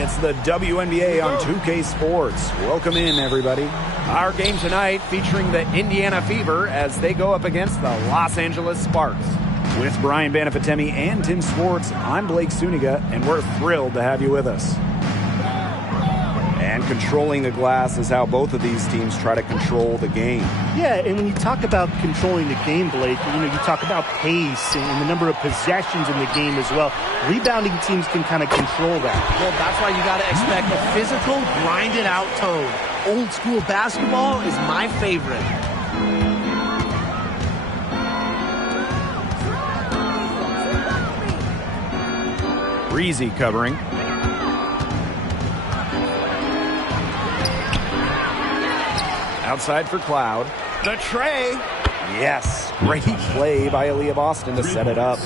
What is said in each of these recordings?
It's the WNBA on 2K Sports. Welcome in, everybody. Our game tonight featuring the Indiana Fever as they go up against the Los Angeles Sparks. With Brian Banafitemi and Tim Swartz, I'm Blake Suniga, and we're thrilled to have you with us. And controlling the glass is how both of these teams try to control the game. Yeah, and when you talk about controlling the game, Blake, you talk about pace and the number of possessions in the game as well. Rebounding teams can kind of control that. Well, that's why you got to expect a physical, grinded-out tone. Old school basketball is my favorite. Breezy covering. Outside for Cloud. The tray. Yes. Great play by Aaliyah Boston to set it up.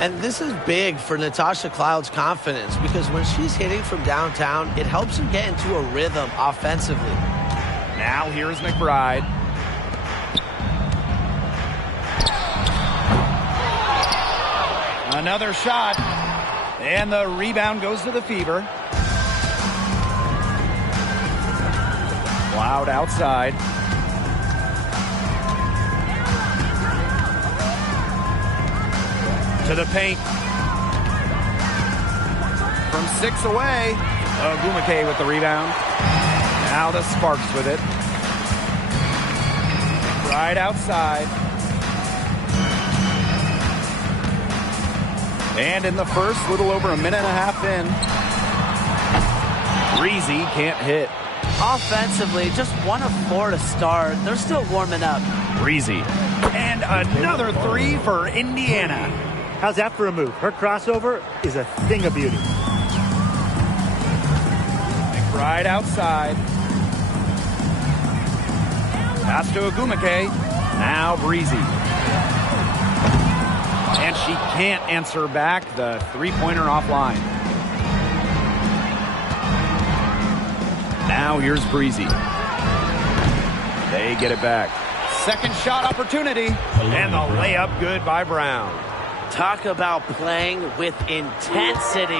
And this is big for Natasha Cloud's confidence because when she's hitting from downtown, it helps her get into a rhythm offensively. Now here's McBride. Another shot. And the rebound goes to the Fever. Cloud outside. To the paint. From 6 away. Ogumake with the rebound. Now the Sparks with it. Right outside. And in the first, little over a minute and a half in. Breezy can't hit. Offensively, just 1 of 4 to start. They're still warming up. Breezy. And another three for Indiana. How's that for a move? Her crossover is a thing of beauty. McBride outside. Pass to Ogumake. Now Breezy. And she can't answer back the three-pointer offline. Now here's Breezy. They get it back. Second shot opportunity. And the layup good by Brown. Talk about playing with intensity.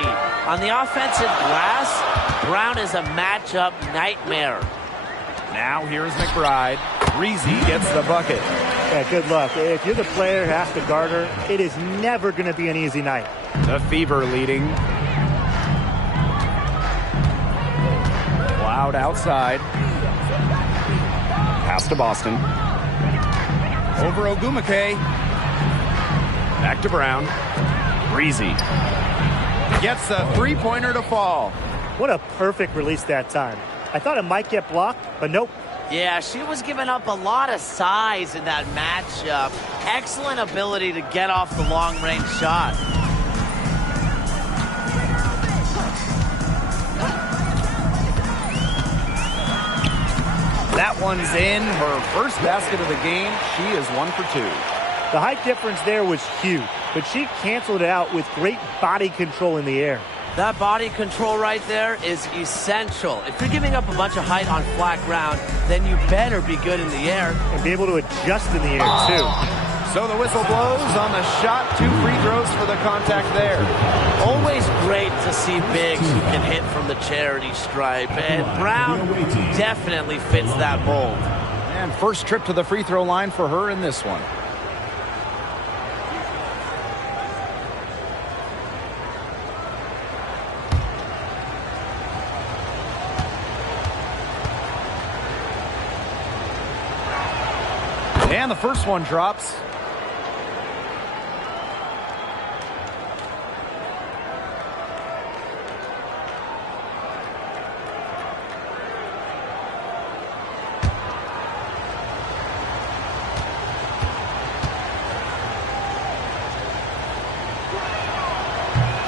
On the offensive glass, Brown is a matchup nightmare. Now here's McBride. Breezy gets the bucket. Yeah, good luck. If you're the player who has to guard her, it is never going to be an easy night. The Fever leading. Cloud outside. Pass to Boston. Over Ogumake. Back to Brown. Breezy. Gets a three-pointer to fall. What a perfect release that time. I thought it might get blocked, but nope. Yeah, she was giving up a lot of size in that matchup. Excellent ability to get off the long-range shot. That one's in. Her first basket of the game. She is 1 for 2. The height difference there was huge, but she canceled it out with great body control in the air. That body control right there is essential. If you're giving up a bunch of height on flat ground, then you better be good in the air. And be able to adjust in the air, too. So the whistle blows on the shot. 2 free throws for the contact there. Always great to see bigs who can hit from the charity stripe. And Brown definitely fits that mold. And first trip to the free throw line for her in this one. And the first one drops.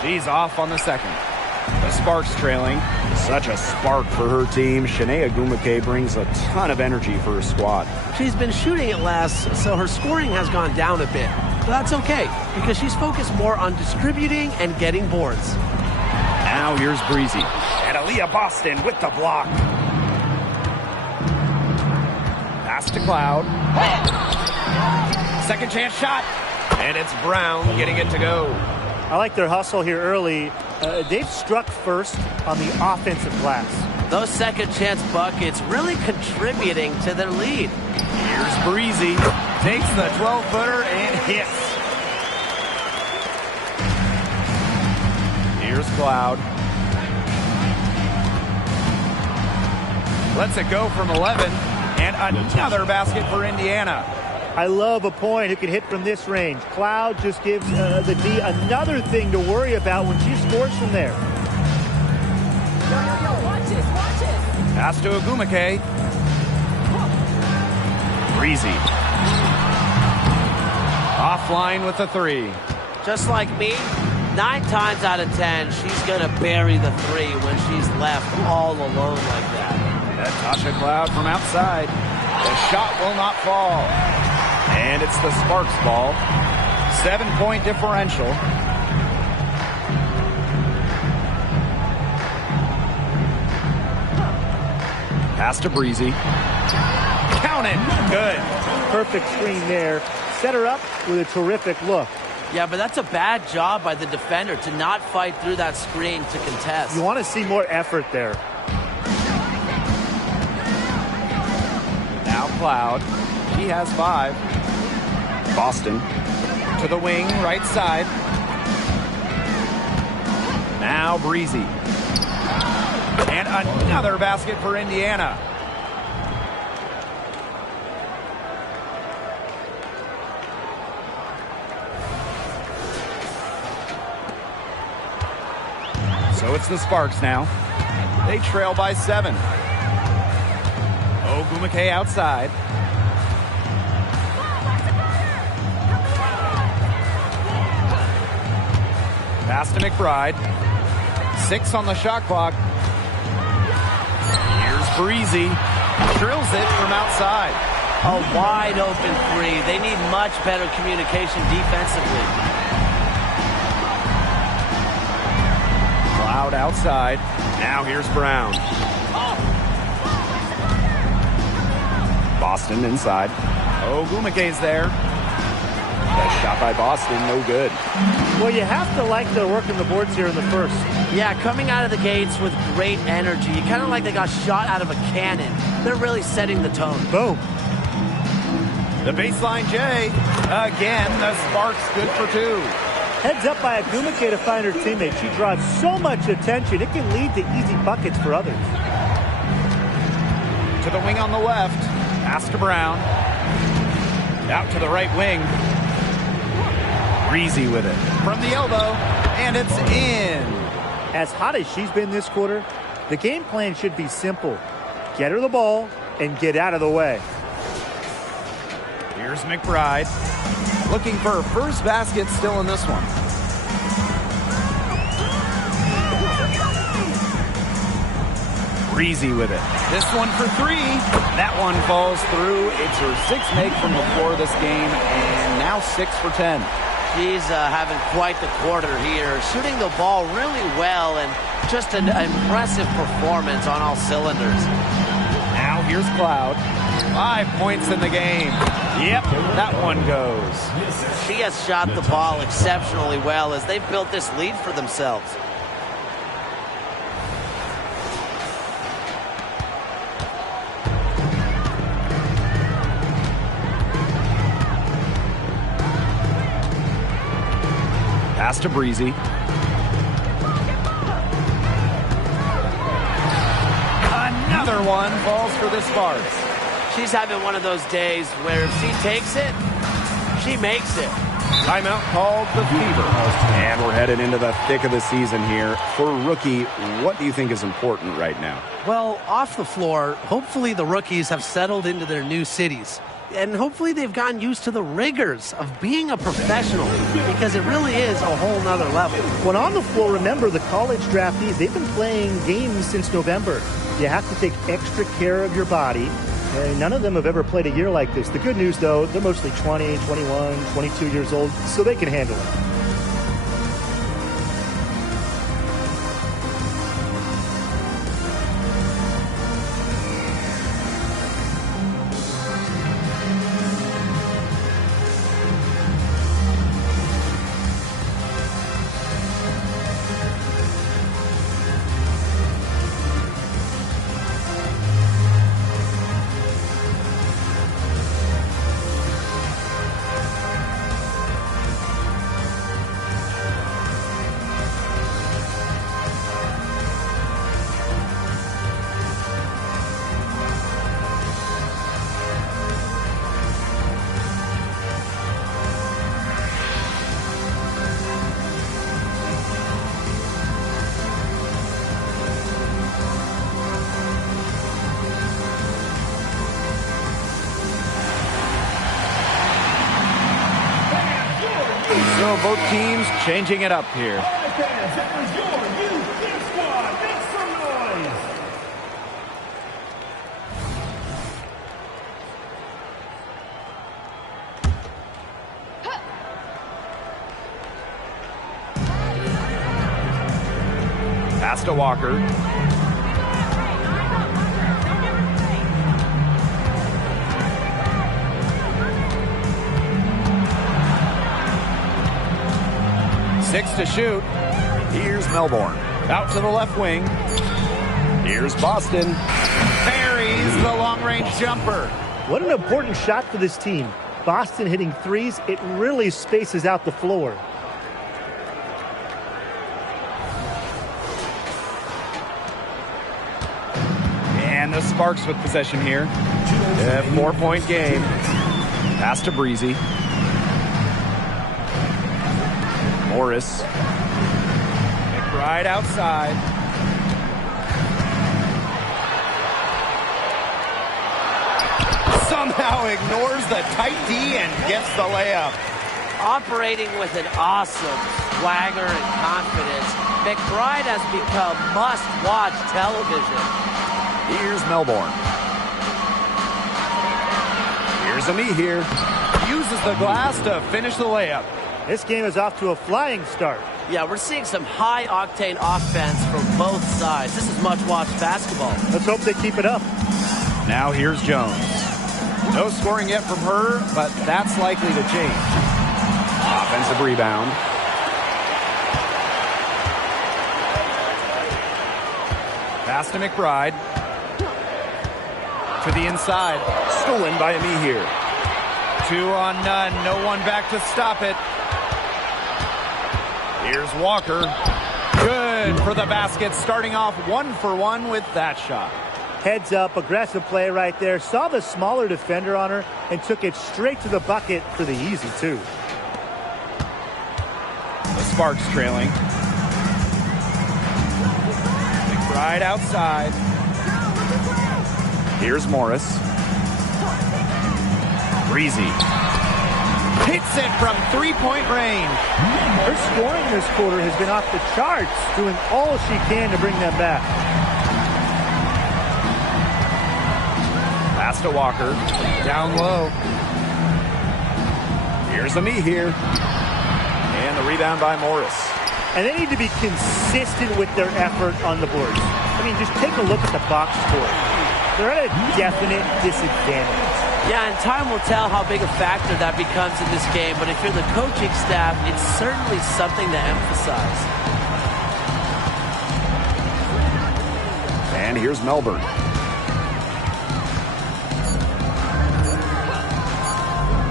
She's off on the second. The Sparks trailing. Such a spark for her team. Shanae Ogumake brings a ton of energy for her squad. She's been shooting it less, so her scoring has gone down a bit. But that's okay, because she's focused more on distributing and getting boards. Now here's Breezy. And Aaliyah Boston with the block. Pass to Cloud. Second chance shot. And it's Brown getting it to go. I like their hustle here early. They've struck first on the offensive glass. Those second chance buckets really contributing to their lead. Here's Breezy. Takes the 12-footer and hits. Here's Cloud. Lets it go from 11. And another basket for Indiana. I love a point who can hit from this range. Cloud just gives the D another thing to worry about when she scores from there. Watch it. Pass to Ogumake. Breezy. Offline with the 3. Just like me, 9 times out of 10, she's going to bury the 3 when she's left all alone like that. Tasha Cloud from outside. The shot will not fall. And it's the Sparks ball. 7-point differential. Pass to Breezy. Count it. Good. Perfect screen there. Set her up with a terrific look. Yeah, but that's a bad job by the defender to not fight through that screen to contest. You want to see more effort there. Now Cloud. He has 5. Boston to the wing, right side. Now Breezy. And another basket for Indiana. So it's the Sparks now. They trail by 7. Ogumake outside. Pass to McBride. 6 on the shot clock. Here's Breezy. Drills it from outside. A wide open 3. They need much better communication defensively. Cloud outside. Now here's Brown. Boston inside. Ogumake's there. That shot by Boston, no good. Well, you have to like their work in the boards here in the first. Yeah, coming out of the gates with great energy. Kind of like they got shot out of a cannon. They're really setting the tone. Boom. The baseline J. Again, the Sparks good for 2. Heads up by Ogumake to find her teammate. She draws so much attention, it can lead to easy buckets for others. To the wing on the left. Pass to Brown. Out to the right wing. Breezy with it. From the elbow. And it's in. As hot as she's been this quarter, the game plan should be simple. Get her the ball and get out of the way. Here's McBride. Looking for her first basket still in this one. Breezy with it. This one for 3. That one falls through. It's her 6th make from before this game, and now 6 for 10. She's having quite the quarter here, shooting the ball really well, and just an impressive performance on all cylinders. Now here's Cloud. 5 points in the game. Yep, that one goes. She has shot the ball exceptionally well as they've built this lead for themselves. Pass to Breezy. Another one falls for the Sparks. She's having one of those days where if she takes it, she makes it. Timeout called the Fever. And we're headed into the thick of the season here. For a rookie, what do you think is important right now? Well, off the floor, hopefully the rookies have settled into their new cities. And hopefully they've gotten used to the rigors of being a professional, because it really is a whole nother level. When on the floor, remember the college draftees, they've been playing games since November. You have to take extra care of your body. None of them have ever played a year like this. The good news, though, they're mostly 20, 21, 22 years old, so they can handle it. So both teams changing it up here. Pass to Walker. Six to shoot. Here's Melbourne. Out to the left wing. Here's Boston. Buries the long-range jumper. What an important shot for this team. Boston hitting threes. It really spaces out the floor. And the Sparks with possession here. A 4-point game. Pass to Breezy. Morris. McBride outside. Somehow ignores the tight D and gets the layup. Operating with an awesome swagger and confidence, McBride has become must-watch television. Here's Melbourne. Here's Ami here. Uses the glass to finish the layup. This game is off to a flying start. Yeah, we're seeing some high-octane offense from both sides. This is much-watched basketball. Let's hope they keep it up. Now here's Jones. No scoring yet from her, but that's likely to change. Offensive rebound. Pass to McBride. To the inside. Stolen by Ami here. 2 on none. No one back to stop it. Here's Walker. Good for the basket. Starting off 1 for 1 with that shot. Heads up, aggressive play right there. Saw the smaller defender on her and took it straight to the bucket for the easy two. The Sparks trailing. McBride outside. Here's Morris. Breezy. Hits it from 3-point range. Her scoring this quarter has been off the charts, doing all she can to bring them back. Pass to Walker. Down low. Here's Ami here. And the rebound by Morris. And they need to be consistent with their effort on the boards. I mean, just take a look at the box score. They're at a definite disadvantage. Yeah, and time will tell how big a factor that becomes in this game, but if you're the coaching staff, it's certainly something to emphasize. And here's Melbourne.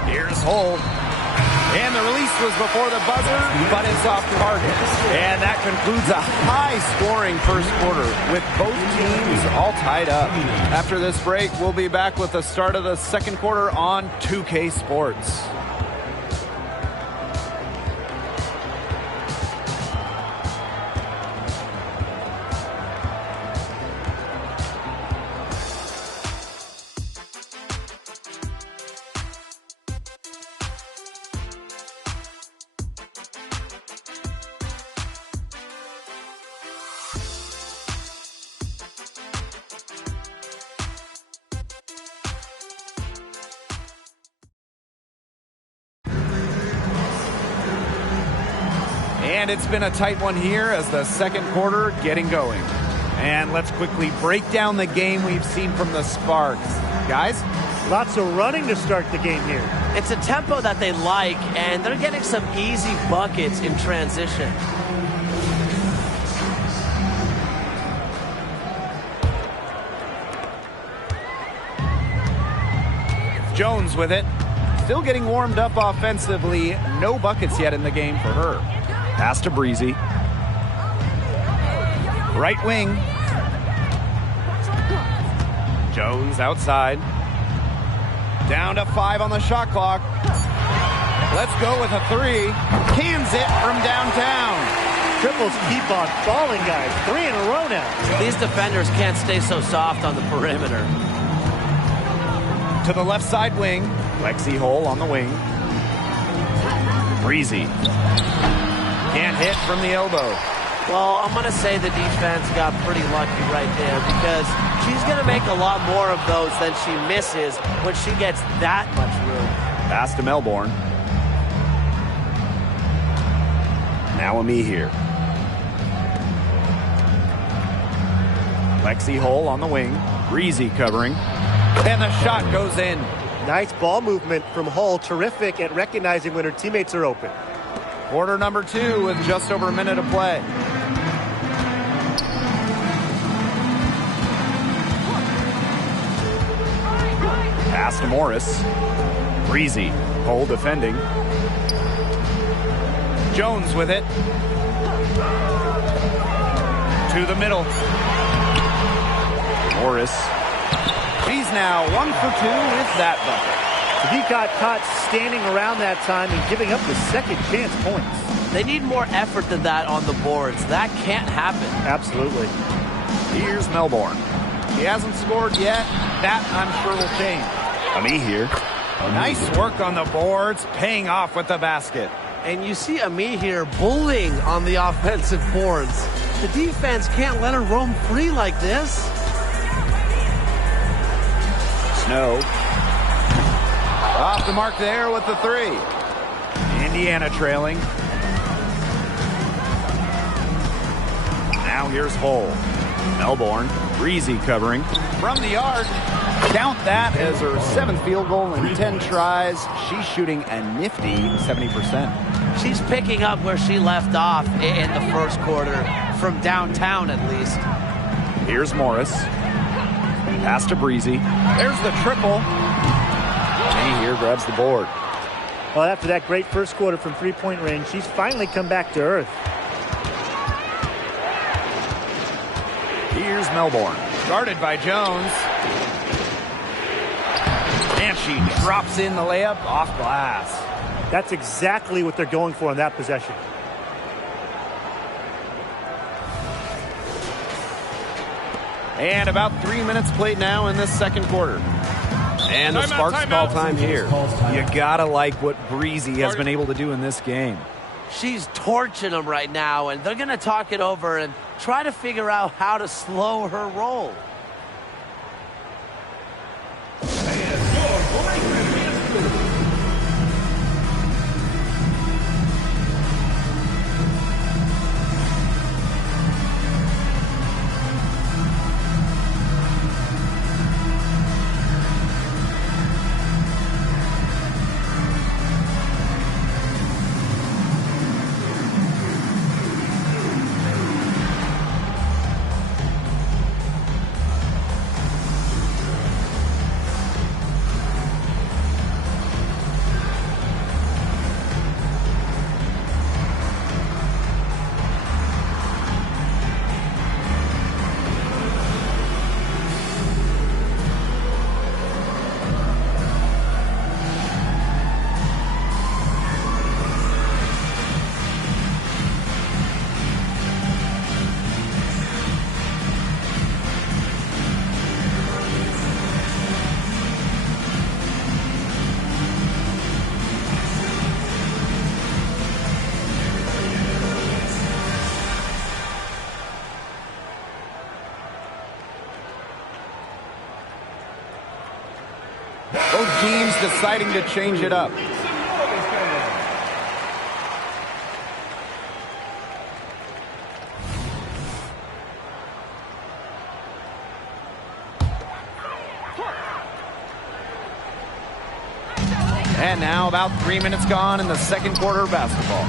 Here's Hull. And the release was before the buzzer, but it's off target. And that concludes a high-scoring first quarter with both teams all tied up. After this break, we'll be back with the start of the second quarter on 2K Sports. And it's been a tight one here as the second quarter getting going. And let's quickly break down the game we've seen from the Sparks. Guys? Lots of running to start the game here. It's a tempo that they like, and they're getting some easy buckets in transition. Jones with it. Still getting warmed up offensively. No buckets yet in the game for her. Pass to Breezy. Right wing. Jones outside. Down to 5 on the shot clock. Let's go with a 3. Cans it from downtown. Triples keep on falling, guys. 3 in a row now. These defenders can't stay so soft on the perimeter. To the left side wing. Lexi Hull on the wing. Breezy. Can't hit from the elbow. Well, I'm going to say the defense got pretty lucky right there because she's going to make a lot more of those than she misses when she gets that much room. Pass to Melbourne. Now Ami here. Lexi Hull on the wing. Breezy covering. And the shot goes in. Nice ball movement from Hull. Terrific at recognizing when her teammates are open. Quarter number 2 with just over a minute to play. Pass to Morris. Breezy. Hull defending. Jones with it. To the middle. Morris. She's now 1 for 2 with that bucket. He got caught standing around that time and giving up the second chance points. They need more effort than that on the boards. That can't happen. Absolutely. Here's Melbourne. He hasn't scored yet. That, I'm sure, will change. Ami here. Nice work on the boards, paying off with the basket. And you see Ami here bullying on the offensive boards. The defense can't let her roam free like this. Snow. Off the mark there with the 3. Indiana trailing. Now here's Hull. Melbourne. Breezy covering. From the arc. Count that as her 7th field goal in 10 tries. She's shooting a nifty 70%. She's picking up where she left off in the first quarter, from downtown at least. Here's Morris. Pass to Breezy. There's the triple. He here grabs the board. Well, after that great first quarter from three-point range, she's finally come back to earth. Here's Melbourne. Guarded by Jones. And she drops in the layup off glass. That's exactly what they're going for in that possession. And about 3 minutes played now in this second quarter. And the Sparks call time here. You gotta like what Breezy has been able to do in this game. She's torching them right now, and they're going to talk it over and try to figure out how to slow her roll. Both teams deciding to change it up. And now about 3 minutes gone in the second quarter of basketball.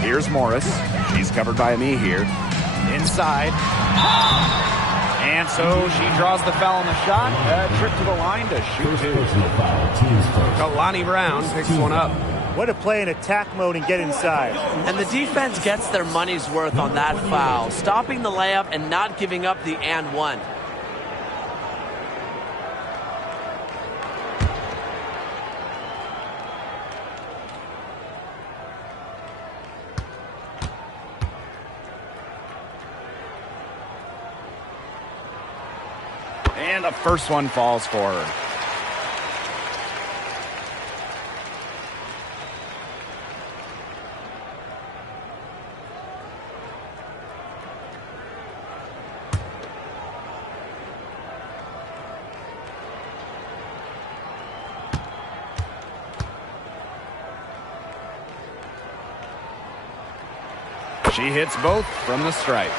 Here's Morris. She's covered by Ami here. Inside. And so she draws the foul on the shot. A trip to the line to shoot two. Kalani Brown picks one up. Way to play in attack mode and get inside. And the defense gets their money's worth on that foul, stopping the layup and not giving up the and one. And the first one falls for her. She hits both from the stripe.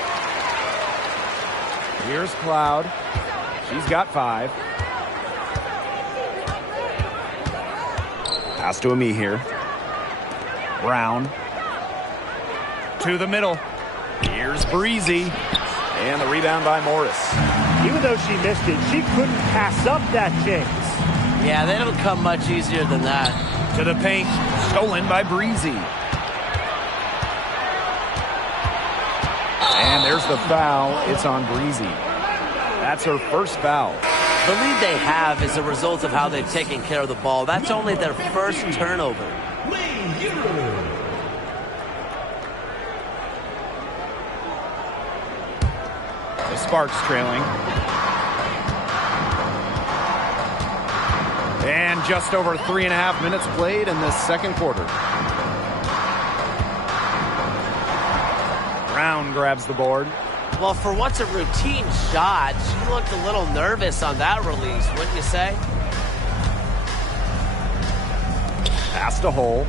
Here's Cloud. She's got 5. Pass to Ami here. Brown. To the middle. Here's Breezy. And the rebound by Morris. Even though she missed it, she couldn't pass up that chance. Yeah, they don't come much easier than that. To the paint. Stolen by Breezy. And there's the foul. It's on Breezy. That's her first foul. The lead they have is a result of how they've taken care of the ball. That's only their first turnover. The Sparks trailing. And just over 3.5 minutes played in this second quarter. Brown grabs the board. Well, for what's a routine shot, she looked a little nervous on that release, wouldn't you say? Pass to Hole.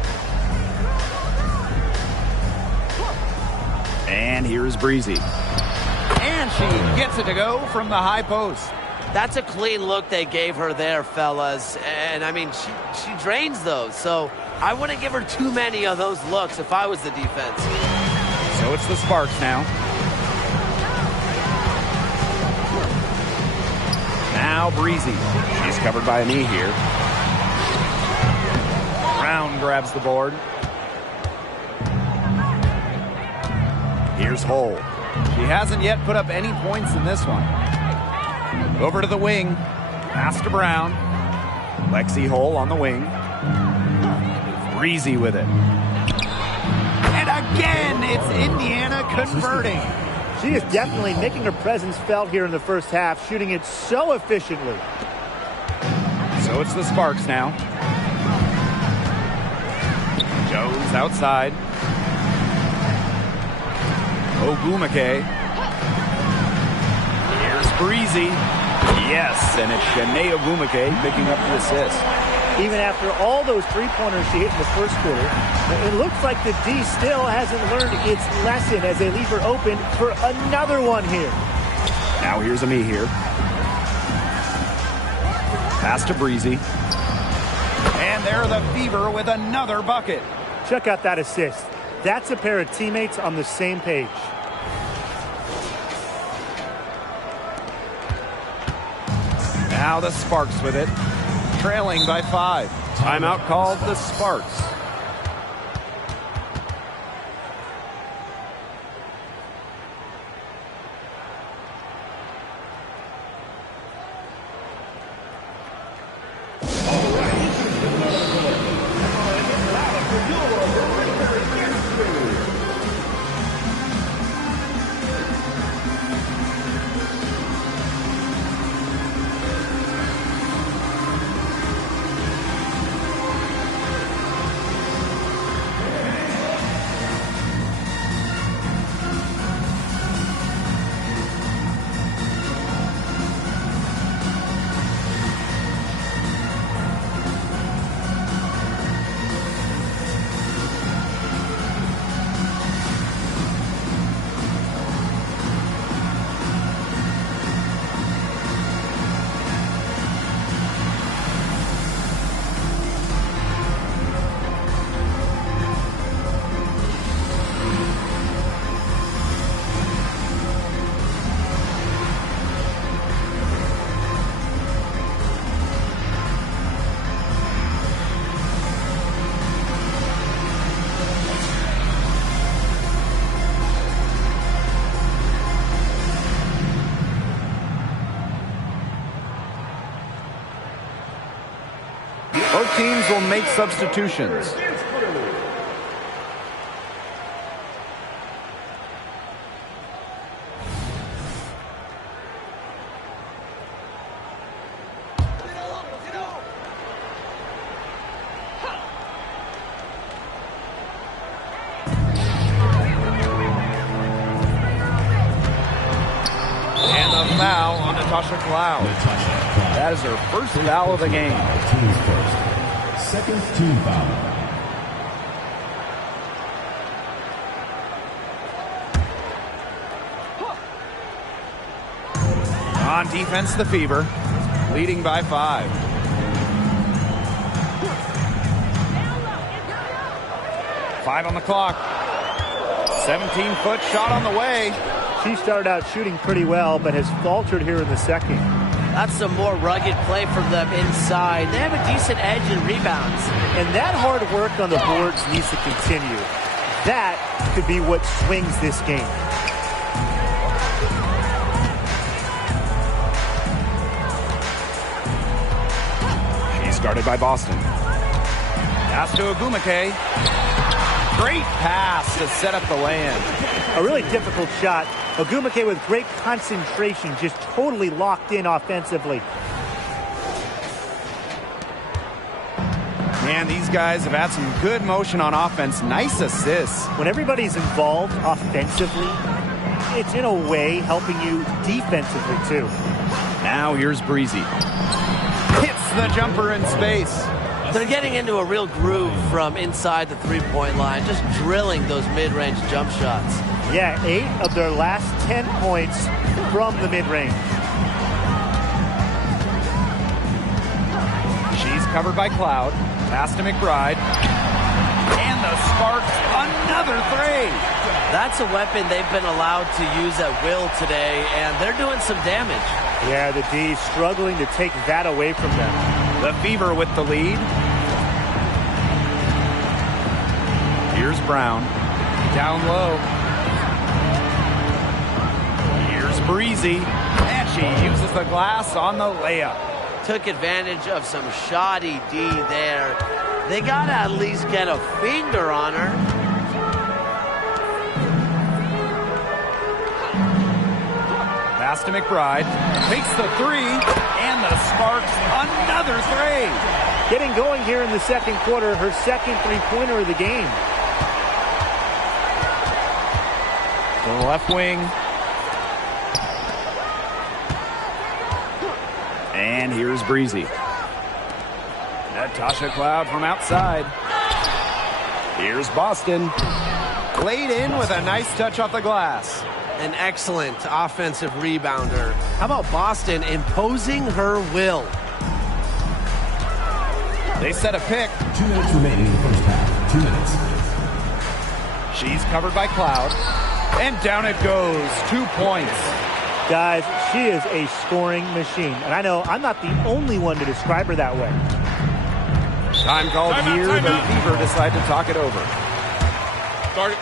And here's Breezy. And she gets it to go from the high post. That's a clean look they gave her there, fellas. And, I mean, she drains those. So I wouldn't give her too many of those looks if I was the defense. So it's the Sparks now. Now Breezy. She's covered by a knee here. Brown grabs the board. Here's Hole. She hasn't yet put up any points in this one. Over to the wing. Pass to Brown. Lexi Hole on the wing. Breezy with it. And again, it's Indiana converting. She is definitely making her presence felt here in the first half, shooting it so efficiently. So it's the Sparks now. Jones outside. Ogumake. Here's Breezy. Yes, and it's Shanae Ogumake picking up the assist. Even after all those three-pointers she hit in the first quarter, it looks like the D still hasn't learned its lesson as they leave her open for another one here. Now here's Ami here. Pass to Breezy. And there the Fever with another bucket. Check out that assist. That's a pair of teammates on the same page. Now the Sparks with it. Trailing by 5. Timeout called the Sparks. Both teams will make substitutions. And a foul on Natasha Cloud. That is her first foul of the game. Team's first. Second team foul. On defense, the Fever, leading by 5. Five on the clock. 17-foot shot on the way. She started out shooting pretty well, but has faltered here in the second. That's some more rugged play from them inside. They have a decent edge in rebounds. And that hard work on the boards needs to continue. That could be what swings this game. She's guarded by Boston. Pass to Ogumake. Great pass to set up the lay-in. A really difficult shot. Ogumake with great concentration, just totally locked in offensively. Man, these guys have had some good motion on offense. Nice assists. When everybody's involved offensively, it's in a way helping you defensively too. Now here's Breezy. Hits the jumper in space. They're getting into a real groove from inside the three-point line, just drilling those mid-range jump shots. Yeah, 8 of their last 10 points from the mid-range. She's covered by Cloud. Pass to McBride. And the Sparks, another three. That's a weapon they've been allowed to use at will today, and they're doing some damage. Yeah, the D struggling to take that away from them. The Fever with the lead. Here's Brown. Down low. Here's Breezy. And she uses the glass on the layup. Took advantage of some shoddy D there. They got to at least get a finger on her. Pass to McBride. Takes the three. And the Sparks, another three. Getting going here in the second quarter, her second three-pointer of the game. To the left wing. And here's Breezy. Natasha Cloud from outside. Here's Boston. Laid in with a nice touch off the glass. An excellent offensive rebounder. How about Boston imposing her will? They set a pick. 2 minutes remaining in the first half. 2 minutes. She's covered by Cloud. And down it goes. 2 points. Guys, she is a scoring machine. And I know I'm not the only one to describe her that way. Time called here. The Fever decide to talk it over. Start it.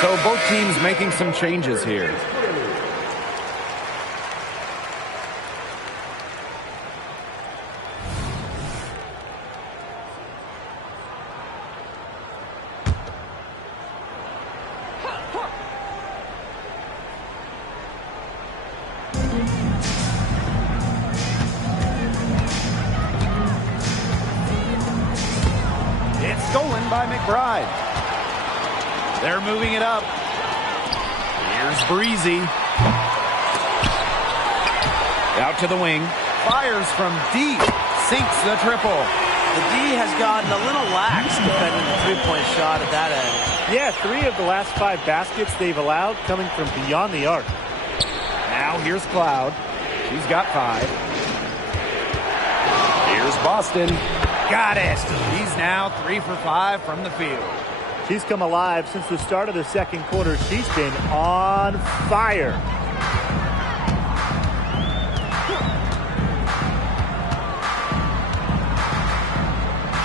So both teams making some changes here. It's stolen by McBride. They're moving it up. Here's Breezy. Out to the wing. Fires from deep. Sinks the triple. The D has gotten a little lax defending the three-point shot at that end. Yeah, 3 of the last 5 baskets they've allowed coming from beyond the arc. Now here's Cloud. She's got 5. Here's Boston. Got it. She's now 3 for 5 from the field. She's come alive since the start of the second quarter. She's been on fire.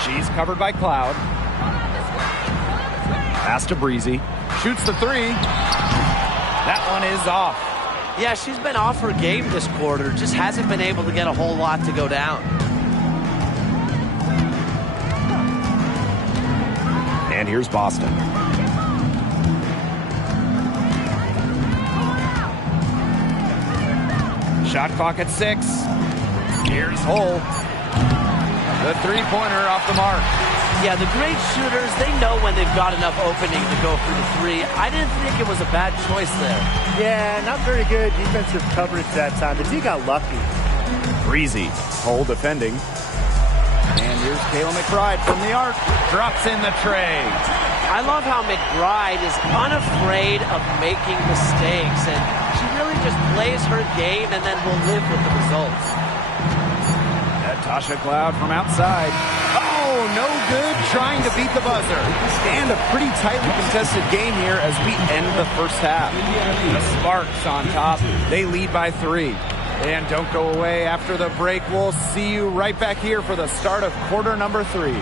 She's covered by Cloud. Pass to Breezy. Shoots the 3. That one is off. Yeah, she's been off her game this quarter. Just hasn't been able to get a whole lot to go down. And here's Boston. Shot clock at 6. Here's Hull. The three-pointer off the mark. Yeah, the great shooters, they know when they've got enough opening to go for the 3. I didn't think it was a bad choice there. Yeah, not very good defensive coverage that time. The D got lucky. Breezy. Hull defending. And here's Kayla McBride from the arc. Drops in the tray. I love how McBride is unafraid of making mistakes, and she really just plays her game and then will live with the results. Tasha Cloud from outside. Oh, no good, trying to beat the buzzer. And a pretty tightly contested game here as we end the first half. The Sparks on top. They lead by 3. And don't go away after the break. We'll see you right back here for the start of quarter number 3.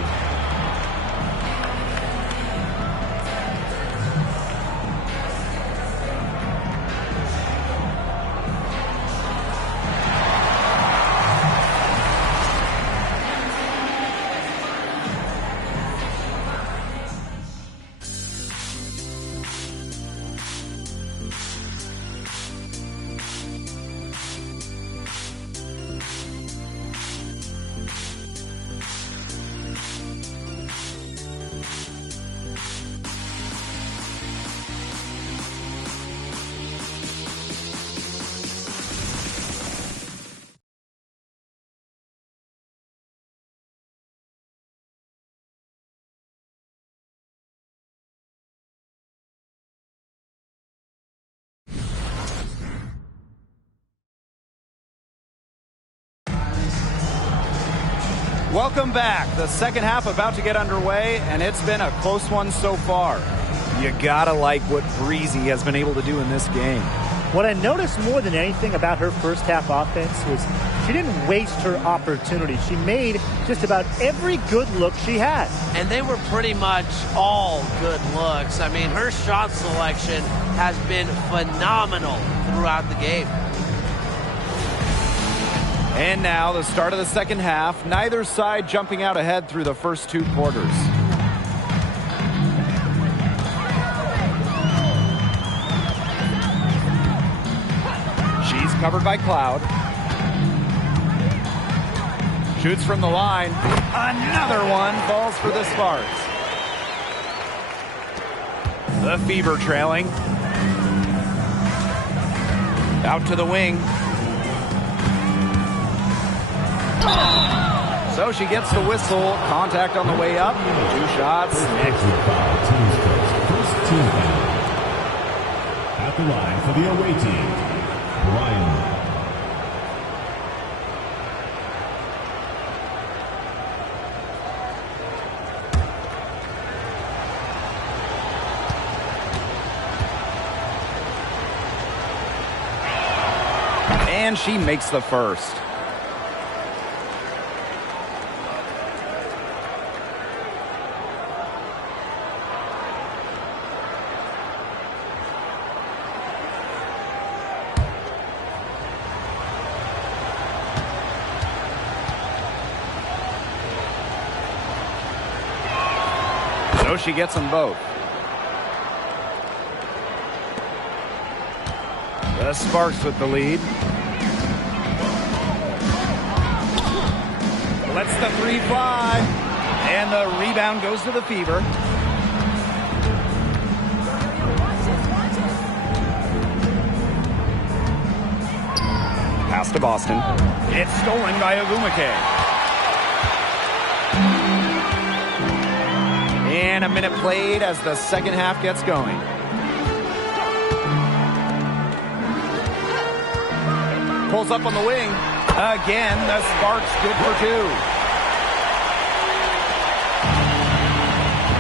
Welcome back. The second half about to get underway, and it's been a close one so far. You gotta like what Breezy has been able to do in this game. What I noticed more than anything about her first half offense was she didn't waste her opportunity. She made just about every good look she had. And they were pretty much all good looks. I mean, her shot selection has been phenomenal throughout the game. And now the start of the second half. Neither side jumping out ahead through the first 2 quarters. She's covered by Cloud. Shoots from the line. Another one falls for the Sparks. The Fever trailing. Out to the wing. So she gets the whistle. Contact on the way up. 2 shots. First team foul. At the line for the away team, Brian. And she makes the first. So she gets them both. The Sparks with the lead. Lets the 3 fly. And the rebound goes to the Fever. Pass to Boston. It's stolen by Agumake. And a minute played as the second half gets going. Pulls up on the wing. Again, the Sparks good for 2.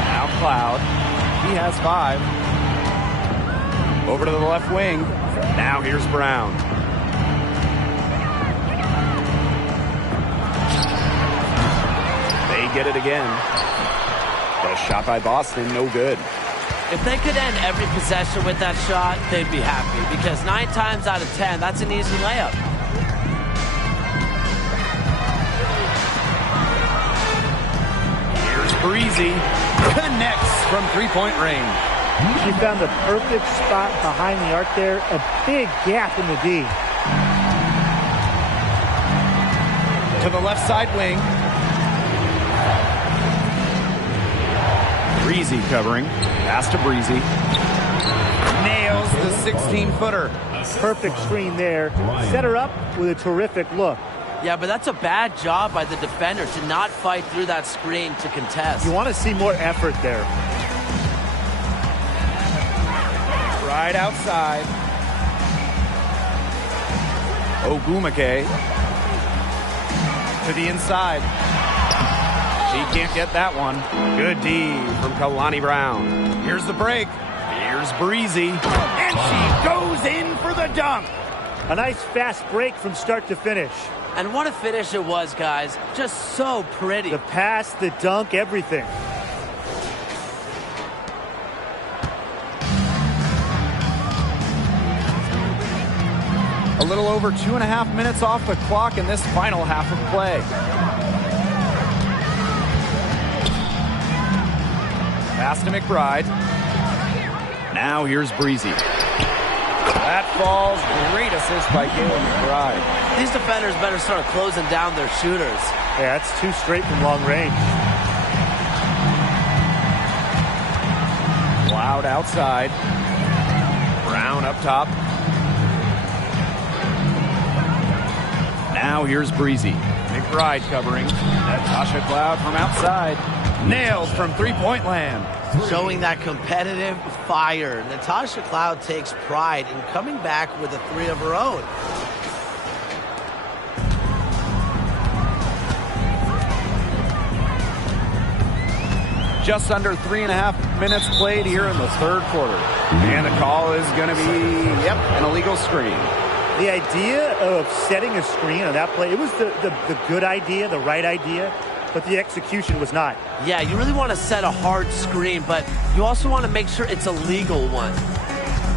Now Cloud. He has 5. Over to the left wing. Now here's Brown. They get it again. The shot by Boston, no good. If they could end every possession with that shot, they'd be happy, because 9 times out of 10, that's an easy layup. Here's Breezy. Connects from 3-point range. She found the perfect spot behind the arc there. A big gap in the D. To the left side wing. Breezy covering. Pass to Breezy. Nails the 16-footer. Perfect screen there. Set her up with a terrific look. Yeah, but that's a bad job by the defender to not fight through that screen to contest. You want to see more effort there. Right outside. Ogumake. To the inside. She can't get that one. Good D from Kalani Brown. Here's the break. Here's Breezy. And she goes in for the dunk. A nice fast break from start to finish. And what a finish it was, guys. Just so pretty. The pass, the dunk, everything. A little over 2.5 minutes off the clock in this final half of play. Pass to McBride. Now here's Breezy. That falls. Great assist by Kayla McBride. These defenders better start closing down their shooters. Yeah, that's 2 straight from long range. Loud outside. Brown up top. Now here's Breezy. McBride covering. Natasha Cloud from outside. Nails from 3-point land. Showing that competitive fire. Natasha Cloud takes pride in coming back with a 3 of her own. Just under 3.5 minutes played here in the third quarter. And the call is going to be, an illegal screen. The idea of setting a screen on that play, it was the good idea, the right idea, but the execution was not. Yeah, you really want to set a hard screen, but you also want to make sure it's a legal one.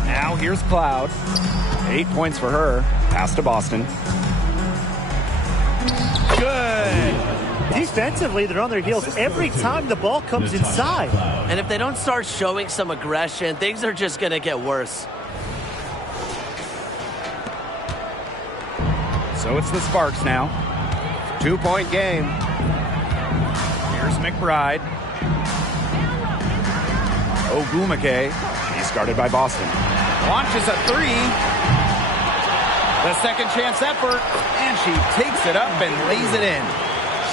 Now here's Cloud. 8 points for her. Pass to Boston. Good. Defensively, they're on their heels every time the ball comes inside. And if they don't start showing some aggression, things are just going to get worse. So it's the Sparks now. 2-point game. Here's McBride. Ogumake. He's guarded by Boston. Launches a 3. The second chance effort. And she takes it up and lays it in.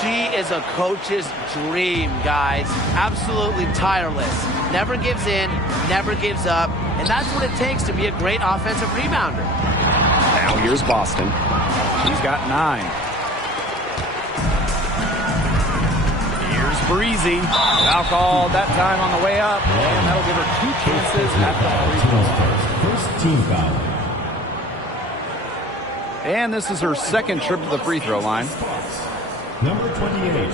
She is a coach's dream, guys. Absolutely tireless. Never gives in, never gives up. And that's what it takes to be a great offensive rebounder. Now here's Boston. She's got 9. Here's Breezy. Foul called that time on the way up. And that'll give her 2 chances at the free throw. First team foul. And this is her second trip to the free throw line. Number 28.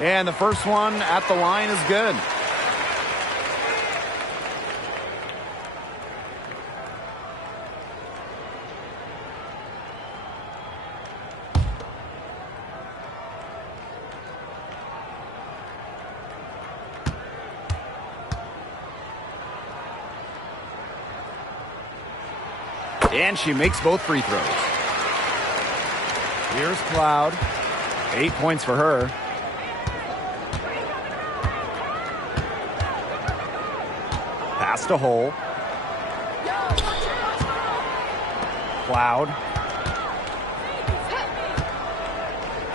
And the first one at the line is good. And she makes both free throws. Here's Cloud. 8 points for her. Pass to Hole. Cloud.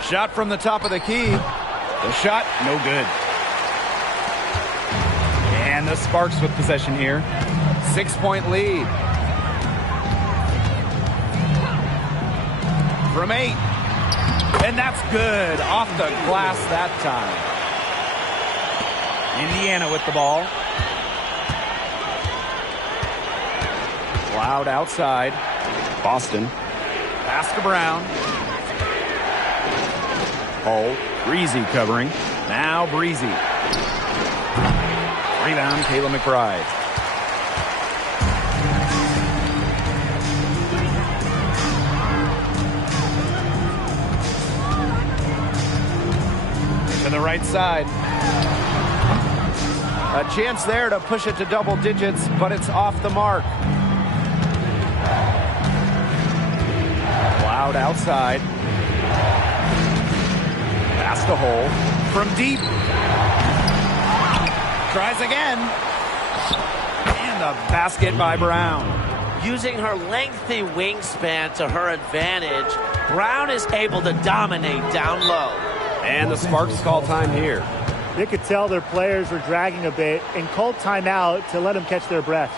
Shot from the top of the key. The shot, no good. And the Sparks with possession here. 6-point lead. From 8. And that's good. Off the glass that time. Indiana with the ball. Cloud outside. Boston. Pass to Brown. Hull. Breezy covering. Now Breezy. Rebound, Mikayla McBride. To the right side. A chance there to push it to double digits, but it's off the mark. Cloud outside. Pass to Hole. From deep. Tries again. And the basket by Brown. Using her lengthy wingspan to her advantage, Brown is able to dominate down low. And the Sparks call time here. They could tell their players were dragging a bit and called timeout to let them catch their breaths.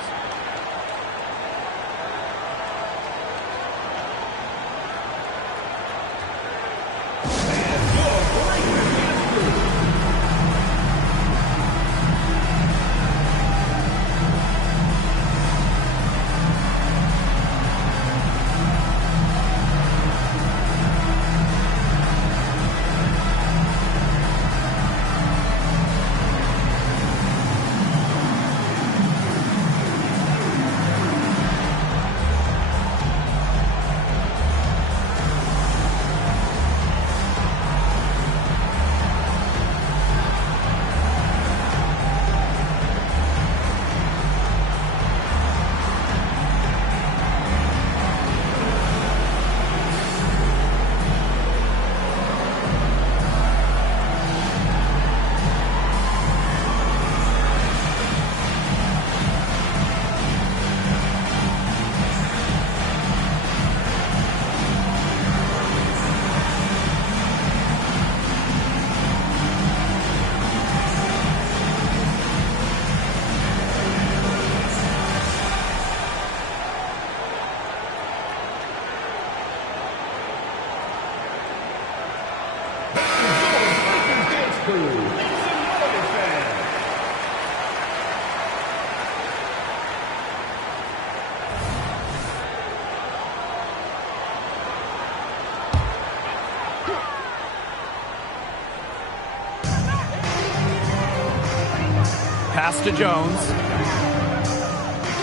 Pass to Jones.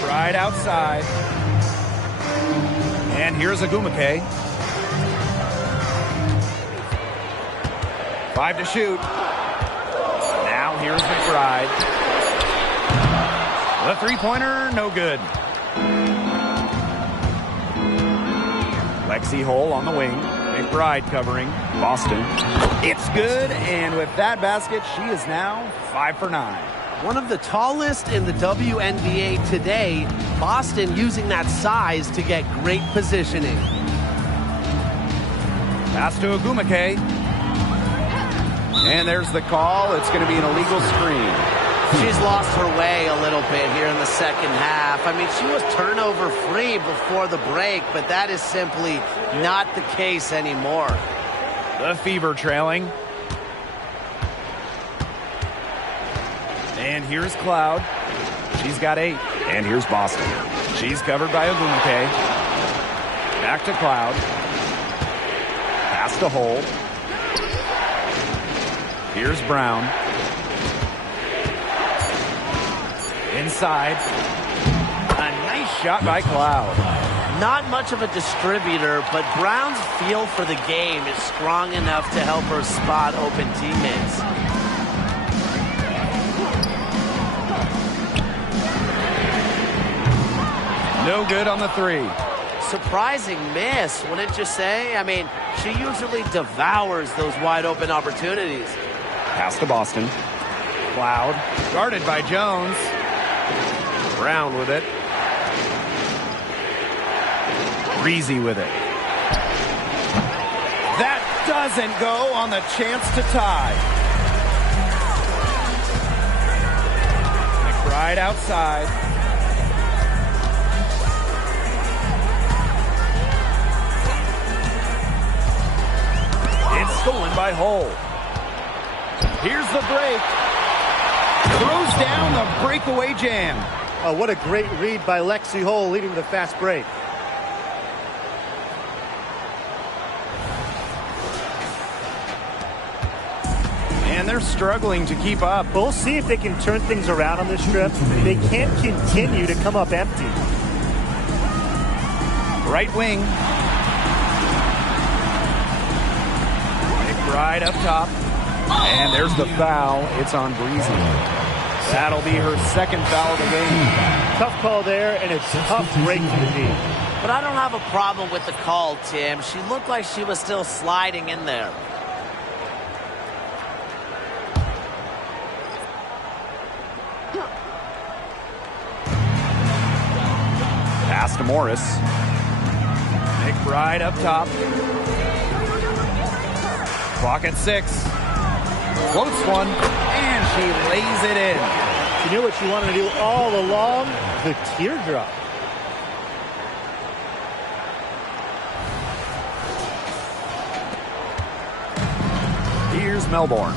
Right outside. And here's Agumake. 5 to shoot. Now here's McBride. The three-pointer, no good. Lexi Hole on the wing. McBride covering. Boston. It's good, and with that basket, she is now 5 for 9. One of the tallest in the WNBA today, Boston using that size to get great positioning. Pass to Agumake. And there's the call. It's going to be an illegal screen. She's lost her way a little bit here in the second half. I mean, she was turnover free before the break, but that is simply not the case anymore. The Fever trailing. And here's Cloud. She's got 8. And here's Boston. She's covered by Agumake. Back to Cloud. Pass to Hole. Here's Brown. Inside. A nice shot by Cloud. Not much of a distributor, but Brown's feel for the game is strong enough to help her spot open teammates. No good on the 3. Surprising miss, wouldn't you say? I mean, she usually devours those wide open opportunities. Pass to Boston. Cloud. Guarded by Jones. Brown with it. Breezy with it. That doesn't go on the chance to tie. McBride outside. It's stolen by Hull. Here's the break. Throws down the breakaway jam. Oh, what a great read by Lexi Hull, leading the fast break. And they're struggling to keep up. We'll see if they can turn things around on this trip. They can't continue to come up empty. Right wing. McBride up top. And there's the foul. It's on Breezy. That'll be her second foul of the game. Tough call there, and a tough break to the D. But I don't have a problem with the call, Tim. She looked like she was still sliding in there. Pass to Morris. McBride up top. Clock at 6. Floats one, and she lays it in. She knew what she wanted to do all along, the teardrop. Here's Melbourne.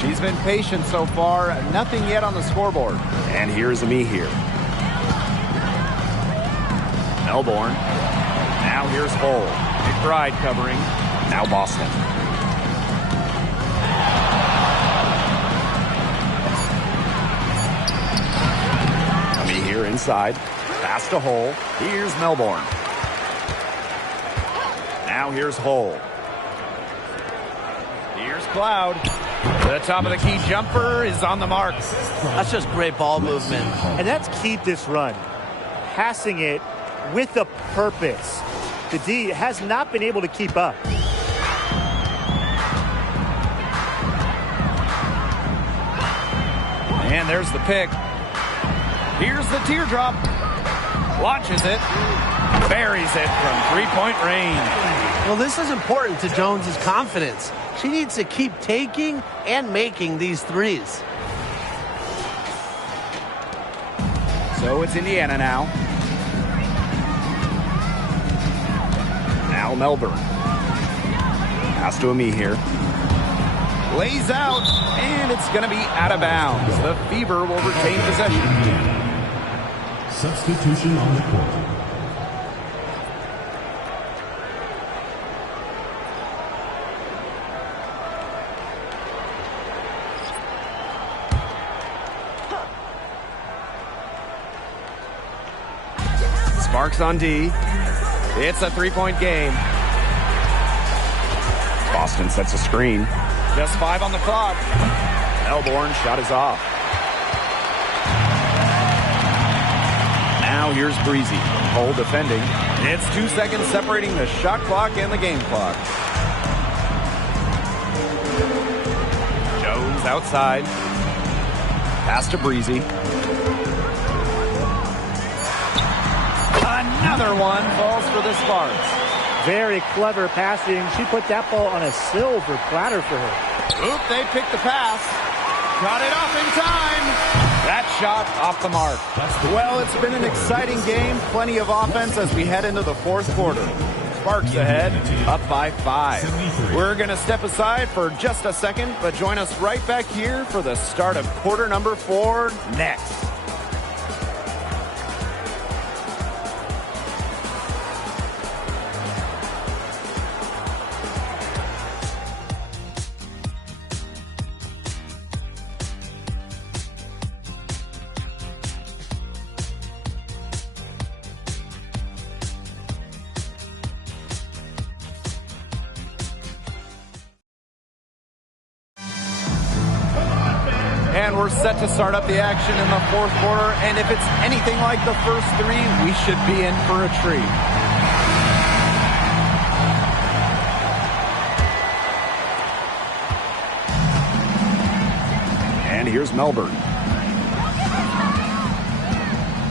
She's been patient so far, nothing yet on the scoreboard. And here's me here. Melbourne. Now here's Hull. McBride covering. Now Boston. Here inside. Pass to Hull. Here's Melbourne. Now here's Hull. Here's Cloud. The top of the key jumper is on the mark. That's just great ball movement. And that's keyed this run. Passing it with a purpose. The D has not been able to keep up. And there's the pick. Here's the teardrop. Launches it. Buries it from three-point range. Well, this is important to Jones's confidence. She needs to keep taking and making these threes. So it's Indiana now. Now Melbourne. Pass to me here. Lays out, and it's going to be out of bounds. The Fever will retain possession. Substitution on the court. Sparks on D. It's a three-point game. Boston sets a screen. Just 5 on the clock. Melbourne shot is off. Now here's Breezy. Hull defending. It's 2 seconds separating the shot clock and the game clock. Jones outside. Pass to Breezy. Another one falls for the Sparks. Very clever passing. She put that ball on a silver platter for her. Oop, they picked the pass. Got it off in time. That shot off the mark. Well, it's been an exciting game. Plenty of offense as we head into the fourth quarter. Sparks ahead, up by 5. We're going to step aside for just a second, but join us right back here for the start of quarter number 4 next. And we're set to start up the action in the fourth quarter. And if it's anything like the first 3, we should be in for a treat. here's Melbourne.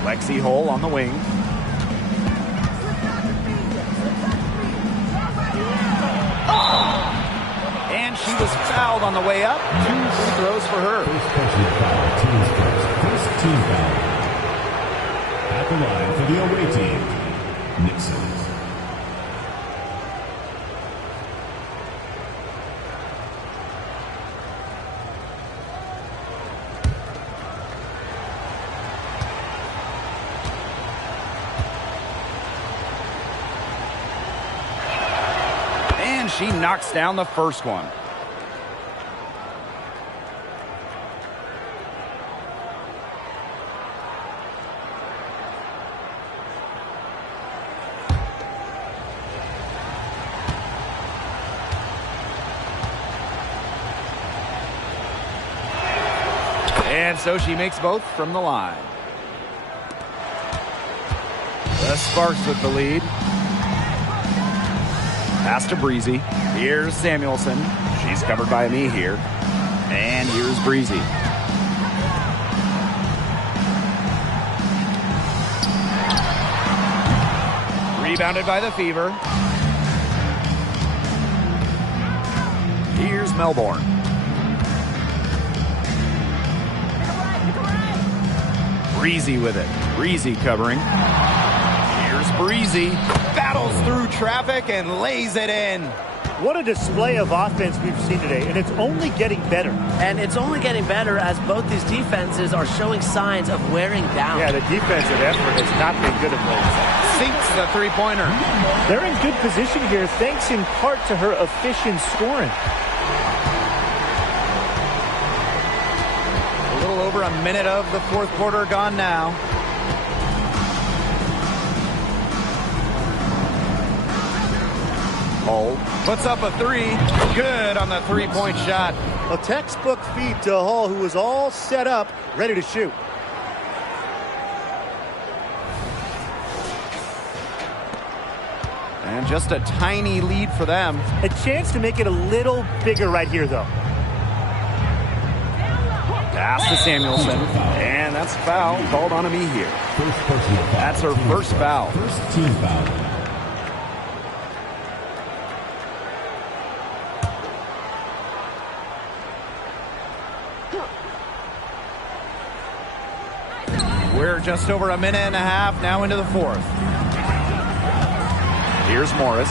Lexi Hull on the wing. And she was fouled on the way up. 2 free throws for her. First personal foul, team's first team foul. At the line for the away team, Nixon. And she knocks down the first one. And so she makes both from the line. The Sparks with the lead. Pass to Breezy. Here's Samuelson. She's covered by me here. And here's Breezy. Rebounded by the Fever. Here's Melbourne. Breezy with it. Breezy covering. Here's Breezy. Battles through traffic and lays it in. What a display of offense we've seen today, and it's only getting better. And it's only getting better as both these defenses are showing signs of wearing down. Yeah, the defensive effort has not been good of late. Sinks the three-pointer. They're in good position here thanks in part to her efficient scoring. A little over a minute of the fourth quarter gone now. Hull puts up a 3. Good on the three-point shot. A textbook feed to Hull, who was all set up, ready to shoot. And just a tiny lead for them. A chance to make it a little bigger right here, though. Pass to Samuelson. And that's a foul called on me here. First personal foul. That's her first foul. First team foul. We're just over a minute and a half now into the fourth. Here's Morris.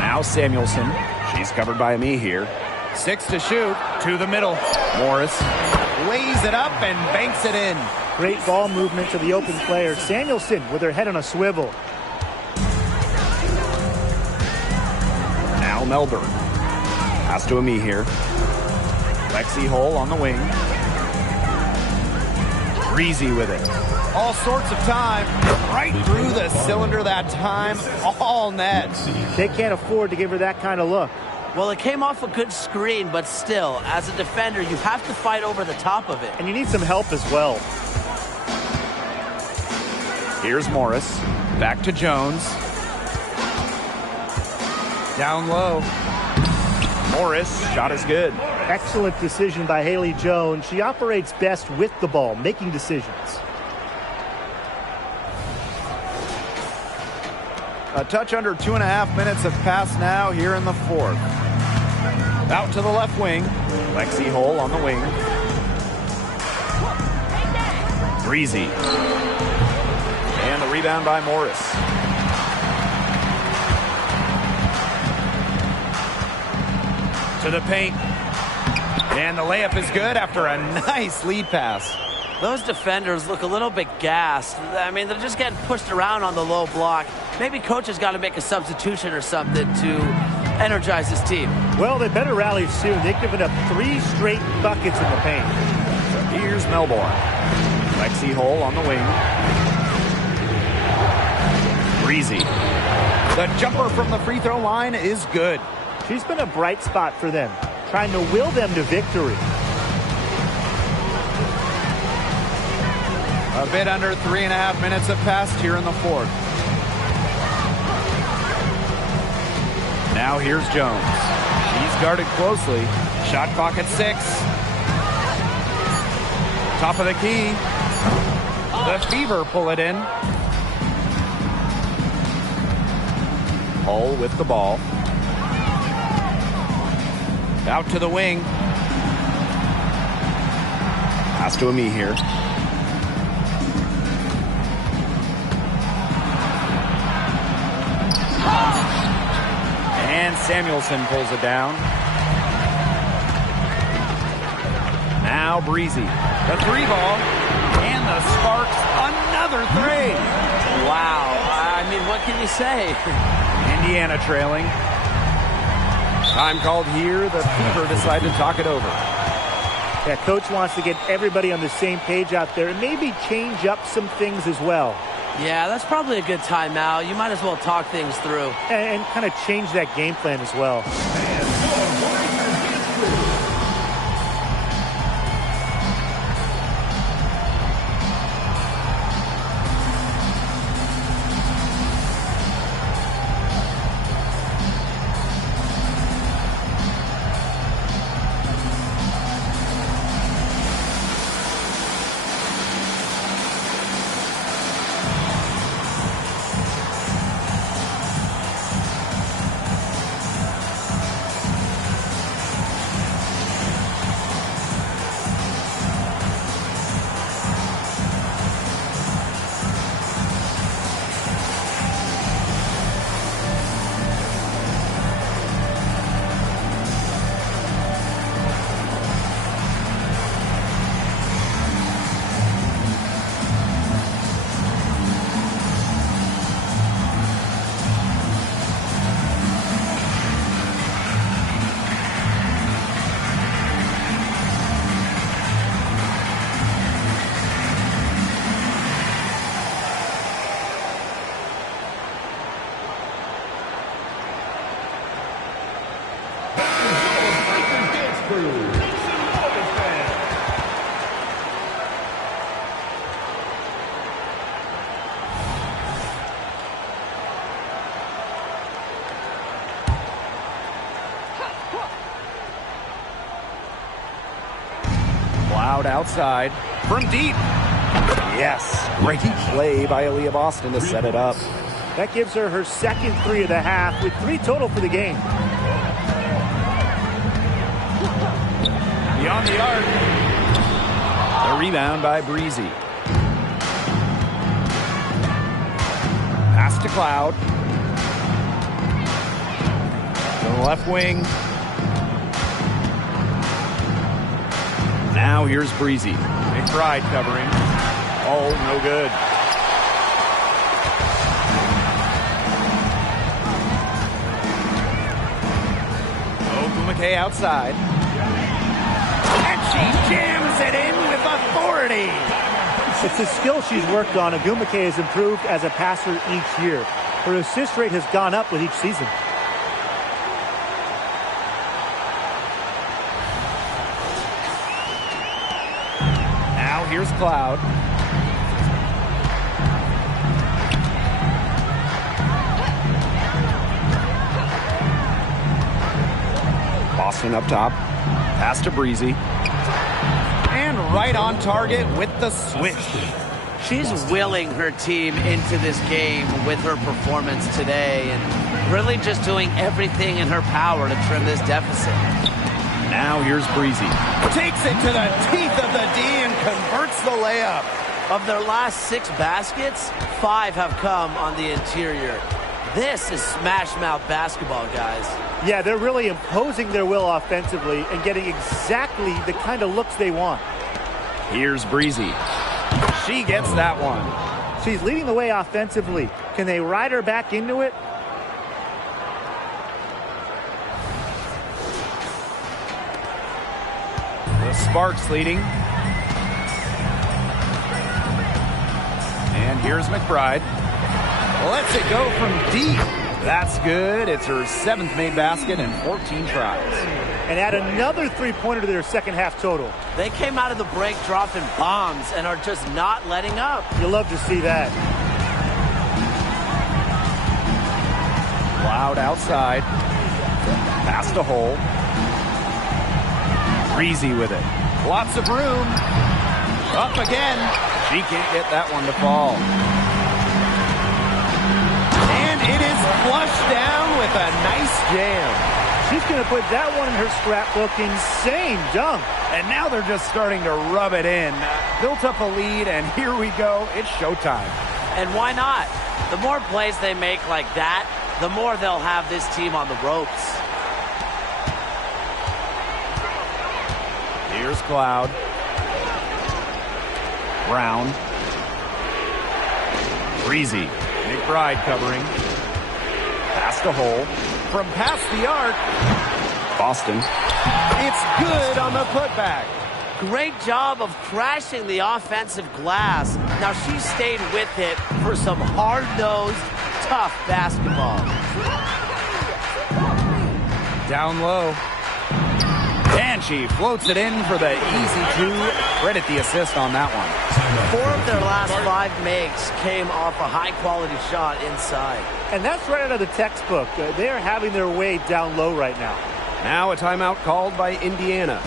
Now Samuelson. She's covered by me here. 6 to shoot. To the middle. Morris lays it up and banks it in. Great ball movement to the open player. Samuelson with her head on a swivel. Now Melbourne. Pass to me here. Lexi Hull on the wing. Breezy with it. All sorts of time. Right through the cylinder that time. All net. They can't afford to give her that kind of look. Well, it came off a good screen, but still, as a defender, you have to fight over the top of it. And you need some help as well. Here's Morris. Back to Jones. Down low. Morris. Shot is good. Excellent decision by Haley Jones. She operates best with the ball, making decisions. A touch under 2.5 minutes have passed now here in the fourth. Out to the left wing. Lexi Hull on the wing. Breezy. And the rebound by Morris. To the paint. And the layup is good after a nice lead pass. Those defenders look a little bit gassed. I mean, they're just getting pushed around on the low block. Maybe coach has got to make a substitution or something to energize his team. Well, they better rally soon. They've given up 3 straight buckets in the paint. So here's Melbourne. Lexi Hull on the wing. Breezy. The jumper from the free throw line is good. She's been a bright spot for them, trying to will them to victory. A bit under 3.5 minutes have passed here in the fourth. Now here's Jones. She's guarded closely. Shot clock at 6. Top of the key. The Fever pull it in. Hull with the ball. Out to the wing. Pass to me here. And Samuelson pulls it down. Now Breezy. The three ball. And the Sparks another three. Wow. I mean, what can you say? Indiana trailing. Time called here. The Fever decide to talk it over. Yeah, coach wants to get everybody on the same page out there and maybe change up some things as well. Yeah, that's probably a good timeout. You might as well talk things through. And kind of change that game plan as well. Cloud outside from deep. Yes. Great play by Aaliyah Boston to set it up. That gives her her second three of the half with 3 total for the game. Beyond the arc. The rebound by Breezy. Pass to Cloud. To the left wing. Now here's Breezy. McBride covering. Oh, no good. Ogumake outside. And she jams it in with authority. It's a skill she's worked on. Ogumake has improved as a passer each year. Her assist rate has gone up with each season. Here's Cloud. Boston up top. Pass to Breezy. And right on target with the switch. She's willing her team into this game with her performance today and really just doing everything in her power to trim this deficit. Now here's Breezy. Takes it to the teeth of the D and converts the layup. Of their last 6 baskets, 5 have come on the interior. This is smash mouth basketball, guys. Yeah, they're really imposing their will offensively and getting exactly the kind of looks they want. Here's Breezy. She gets that one. She's leading the way offensively. Can they ride her back into it? The Sparks leading. And here's McBride. Lets it go from deep. That's good. It's her 7th made basket and 14 tries. And add another three-pointer to their second half total. They came out of the break dropping bombs and are just not letting up. You'll love to see that. Cloud outside. Pass to Hole. Breezy with it. Lots of room. Up again. She can't get that one to fall. And it is flushed down with a nice jam. She's going to put that one in her scrapbook. Insane dunk. And now they're just starting to rub it in. Built up a lead, and here we go. It's showtime. And why not? The more plays they make like that, the more they'll have this team on the ropes. Here's Cloud. Brown. Breezy. McBride covering. Past the hole. From past the arc. Boston. It's good on the putback. Great job of crashing the offensive glass. Now she stayed with it for some hard-nosed, tough basketball. Down low. And she floats it in for the easy two. Credit the assist on that one. 4 of their last 5 makes came off a high-quality shot inside. And that's right out of the textbook. They're having their way down low right now. Now a timeout called by Indiana.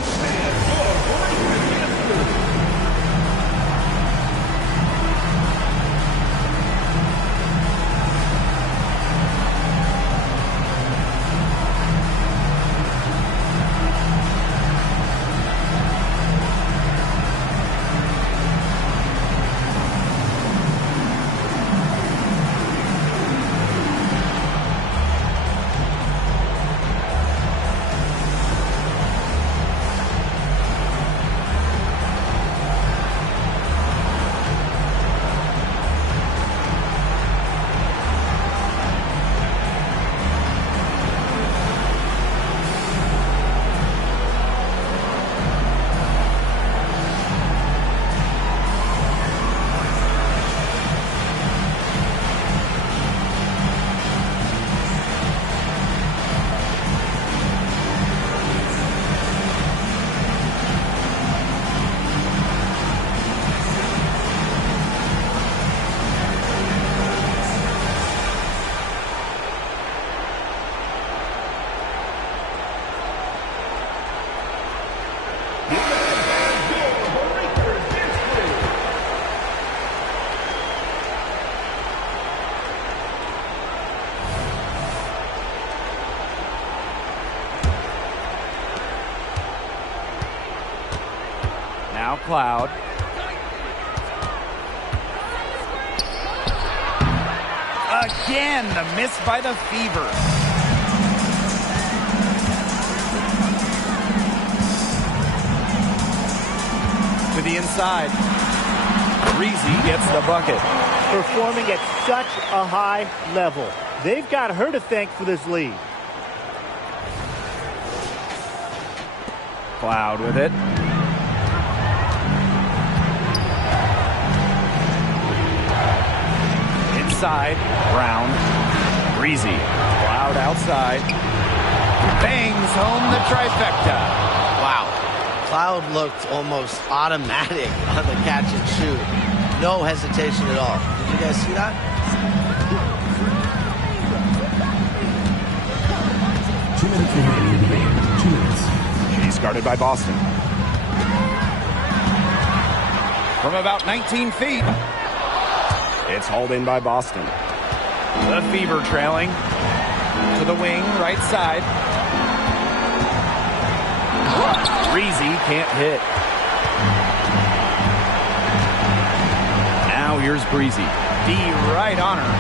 Now Cloud. Again, the miss by the Fever. To the inside. Breezy gets the bucket. Performing at such a high level. They've got her to thank for this lead. Cloud with it. Inside, Brown, Breezy, Cloud outside, bangs home the trifecta. Wow. Cloud looked almost automatic on the catch and shoot. No hesitation at all. Did you guys see that? 2 minutes remaining in the game. 2 minutes. She's guarded by Boston. From about 19 feet. It's hauled in by Boston. The Fever trailing. To the wing, right side. Breezy can't hit. Now here's Breezy. D right on her.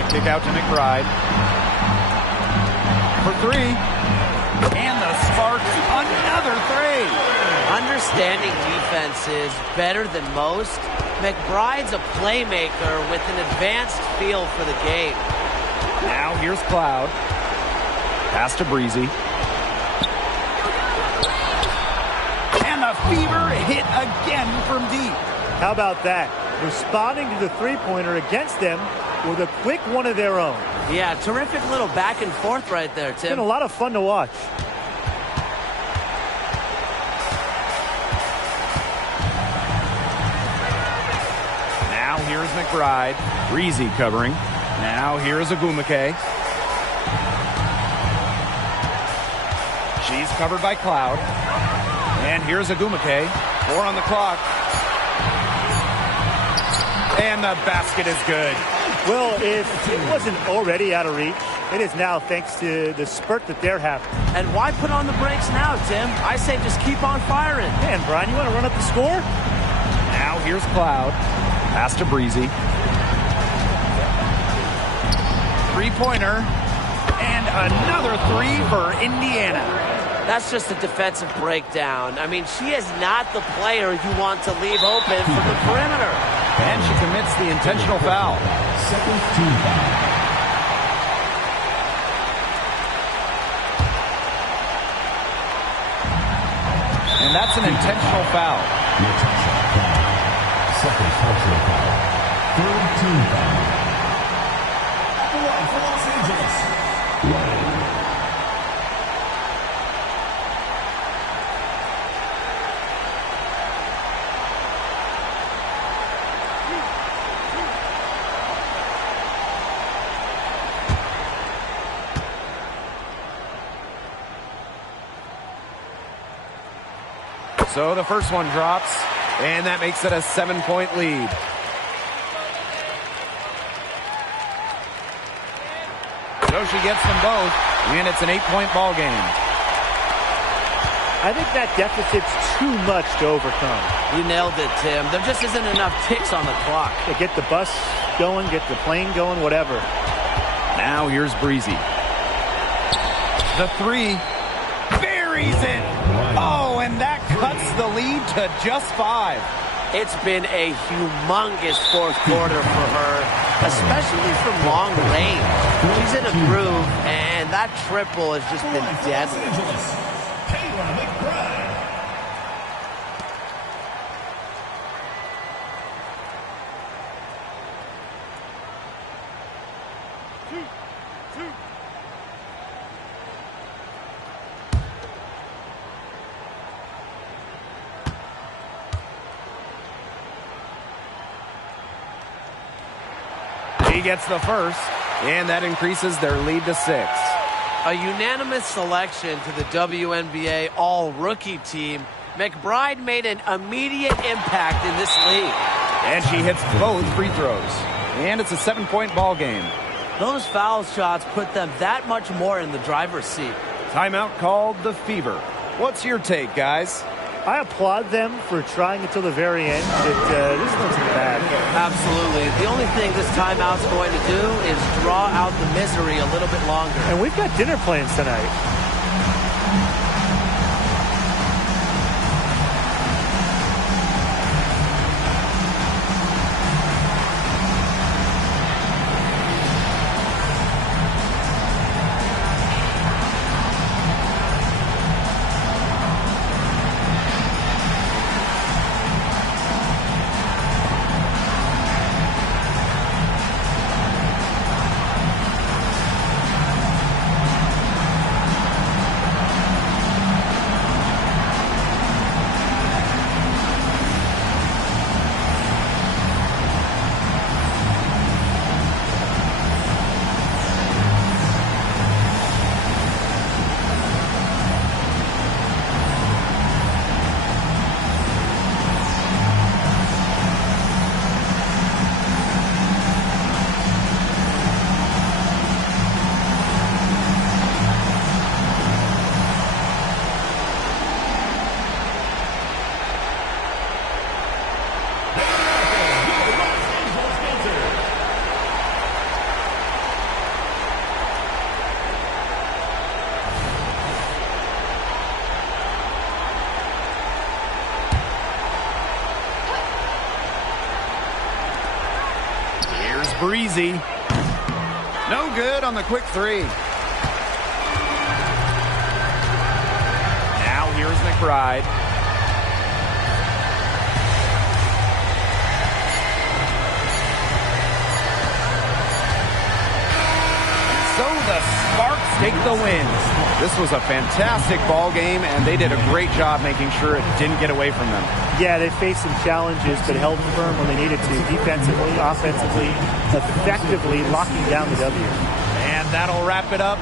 The kick out to McBride. For 3. And the Sparks, another 3. Understanding defense is better than most. McBride's a playmaker with an advanced feel for the game. Now here's Cloud. Pass to Breezy. And the Fever hit again from deep. How about that? Responding to the three-pointer against them with a quick one of their own. Yeah, terrific little back and forth right there, Tim. Been a lot of fun to watch. Now here's McBride. Breezy covering. Now here's Agumake. She's covered by Cloud. And here's Agumake. 4 on the clock. And the basket is good. Well, if it wasn't already out of reach, it is now thanks to the spurt that they're having. And why put on the brakes now, Tim? I say just keep on firing. Man, Brian, you want to run up the score? Now here's Cloud. Pass to Breezy. Three-pointer. And another 3 for Indiana. That's just a defensive breakdown. I mean, she is not the player you want to leave open from the perimeter. And she commits the intentional foul. Second team foul. And that's an intentional foul. Intentional foul. Second personal foul. Third team foul. At the line for Los Angeles. Ryan. So the first one drops, and that makes it a 7-point lead. So she gets them both, and it's an 8-point ball game. I think that deficit's too much to overcome. You nailed it, Tim. There just isn't enough ticks on the clock. Yeah, get the bus going, get the plane going, whatever. Now here's Breezy. The 3 buries it. Oh, and that cuts the lead to just 5. It's been a humongous fourth quarter for her, especially from long range. She's in a groove, and that triple has just been deadly. Mikayla McBride. He gets the first, and that increases their lead to 6. A unanimous selection to the WNBA all-rookie team. McBride made an immediate impact in this league. And she hits both free throws. And it's a 7-point ball game. Those foul shots put them that much more in the driver's seat. Timeout called the Fever. What's your take, guys? I applaud them for trying until the very end, but this wasn't bad. Absolutely. The only thing this timeout's going to do is draw out the misery a little bit longer. And we've got dinner plans tonight. Breezy. No good on the quick 3. Now here's McBride. And so the Sparks take the win. This was a fantastic ball game, and they did a great job making sure it didn't get away from them. Yeah, they faced some challenges, but held firm when they needed to, defensively, offensively, effectively locking down the W. And that'll wrap it up